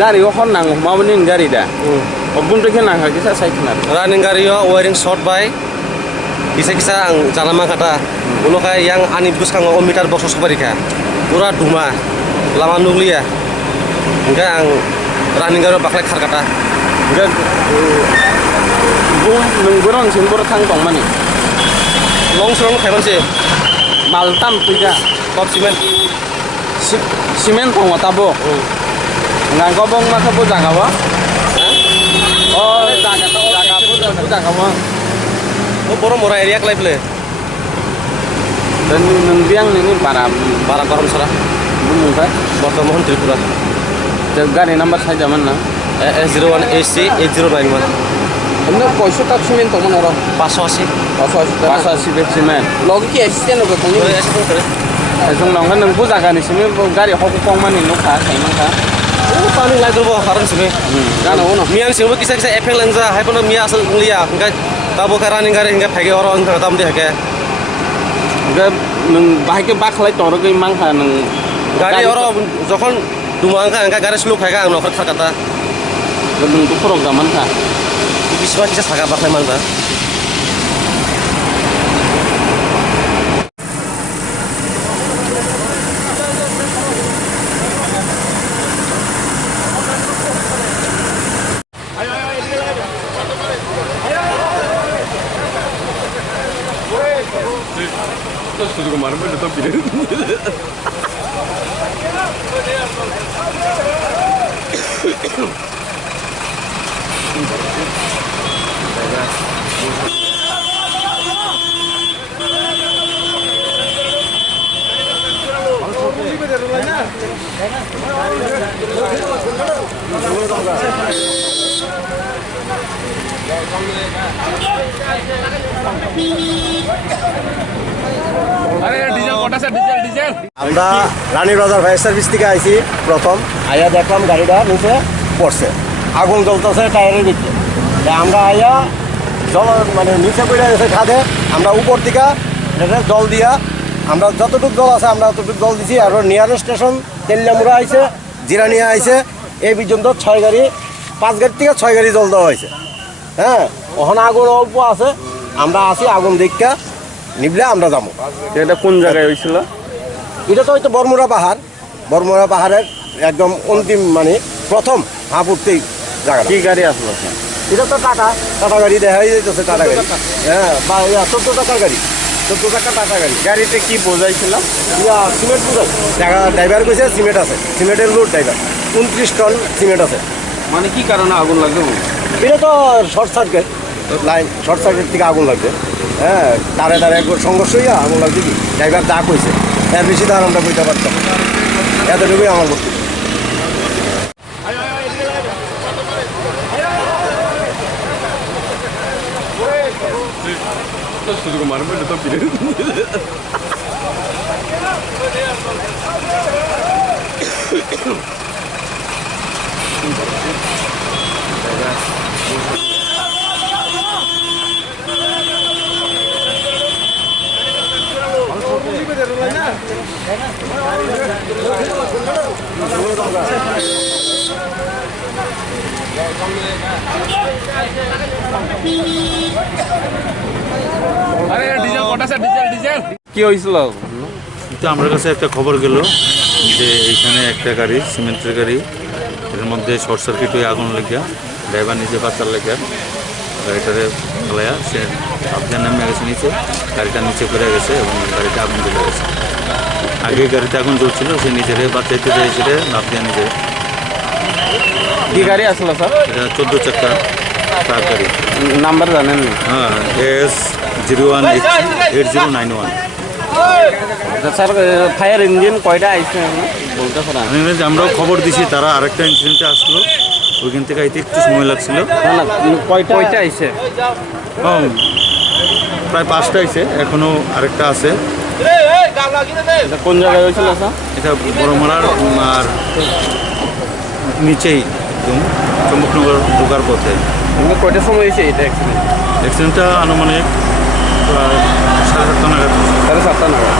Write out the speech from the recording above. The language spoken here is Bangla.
Gari oh nang mau ning gari dah. Obun tu kena kita saya kenal. Running gari yo wearing short by. Bisa ang jalama kata. Ulo kay yang anibus kang meter box sebarika. Pura duma. Lama nuglia. Enggak ang running gari baklek har kata. Enggak. Bu nungguron simbur kang tong mani. Long serong kaiman sih. Maltam tiga. Top cement. Simen tong tabo. Ngang kobong masa bu jaga ba? Oh jaga ba? Oh borong murah area live le. Dan nungbiang ini para koram salah. Bumbu kan? Bakal mohon Tripura. Gari number saja mana? S01 AC 8091. Anda koisu tak simen tong mana orang? Paswasi. Paswasi simen. Logi ki assistant logo tong ni. Sung nong kan nunggu jaga ni simen gari hoku pong mani nuka sai mangka. Oh paling lagi dulu karan sih. Kan ono. Mian sih kisah efek lensa, hai pun mia asal ngelia. Enggak tahu karan gari enggak pakai orang enggak tahu dia kayak. Enggak bahaya baklai toro ke mangka nung gari orang jokon dumangka enggak gari slow pakai ang nokar kata. Nung tu program mangka. Bisa kisah saga baklai mangka. Sudah kemarin pun tetap pilih. আমরা রানী বাজার ফায়ার সার্ভিস থেকে আইছি প্রথম আয়া দেখলাম গাড়িটা নিচে পড়ছে আগুন জ্বলতেছে টায়ারের ভিতরে আমরা আয়া জল মানে নিচে পড়ে গেছে খাদে আমরা উপর থেকে জল দিয়া আমরা যতটুকু জল আছে আমরা ততটুকু জল দিছি আর নিয়ার স্টেশন তেলিয়ামুড়া আইছে জিরানিয়া আইছে এই পর্যন্ত 6 গাড়ি 5 গাড়ি থেকে 6 গাড়ি জল দেওয়া হয়েছে হ্যাঁ ওখানে আগুন অল্প আছে আমরা আসি আগুন দেখা নিবলে আমরা যাবো। এটা কোন জায়গায় হয়েছিল? এটা তো হয়তো বর্মুরা পাহাড়ের একদম অন্তিম মানে প্রথম হাঁপুরতেই জায়গা। কি গাড়ি আসলো? এটা তো টাটা গাড়ি দেখাই যাইতেছে টাটা গাড়ি হ্যাঁ বা 14 টাকার গাড়ি 14 টাকা টাটা গাড়ি। গাড়িতে কি বোঝাইছিল? সিমেন্ট বোঝাই ড্রাইভার কইছে সিমেন্ট আছে সিমেন্টের লোড ড্রাইভার 29 টন সিমেন্ট আছে। মানে কি কারণে আগুন লাগবে? এটা তো short circuit line short circuit থেকে আগুন লাগবে হ্যাঁ তারে একবার সংঘর্ষ হইয়া আগুন লাগছে কি ড্রাইভার যা কইছে এর বেশি দাম আমরা কইতে পারতাম এতটুকুই আমার বক্তব্য। Sudah kemarin pun tetap pilih. কি হয়েছিল? তো আমার কাছে একটা খবর গেল যে এইখানে একটা গাড়ি সিমেন্টের গাড়ি এর মধ্যে শর্ট সার্কিট হয়ে আগুন লেগে ড্রাইভার নিজে বাচ্চার লেগে গাড়িটারে ফেলাইয়া সে সাবধান নামে গেছে নিচে গাড়িটা নিচে পড়ে গেছে এবং গাড়িটা আগুন জ্বলে গেছে। আগে গাড়িতে আগুন জ্বলছিল সে নিজেরে বাচ্চাইতে চাইছিলে লাভ দিয়ে নিজে। কি গাড়ি আসলো স্যার? এটা 14 চাকা ট্রাক গাড়ি। নাম্বার জানেন? হ্যাঁ S018091। স্যার ফায়ার ইঞ্জিন কয়টা আইছে বলতে পারেন? আমরাও খবর দিছি তারা আরেকটা ইনসিডেন্টে আসলো ওইখান থেকে আইতে একটু সময় লাগছিল। না না কয়টা আইছে? হ্যাঁ, প্রায় 5টা আইছে, এখনও আরেকটা আছে। এটা কোন জায়গায় হয়েছিল স্যার? এটা বড়মারার আর নিচেই একদম চম্পকনগর ঢোকার পথে। কয়টার সময় হয়েছে এটা অ্যাক্সিডেন্ট? অ্যাক্সিডেন্টটা আনুমানিক প্রায় 7:30 নাগাদ। 7:30 নাগাদ।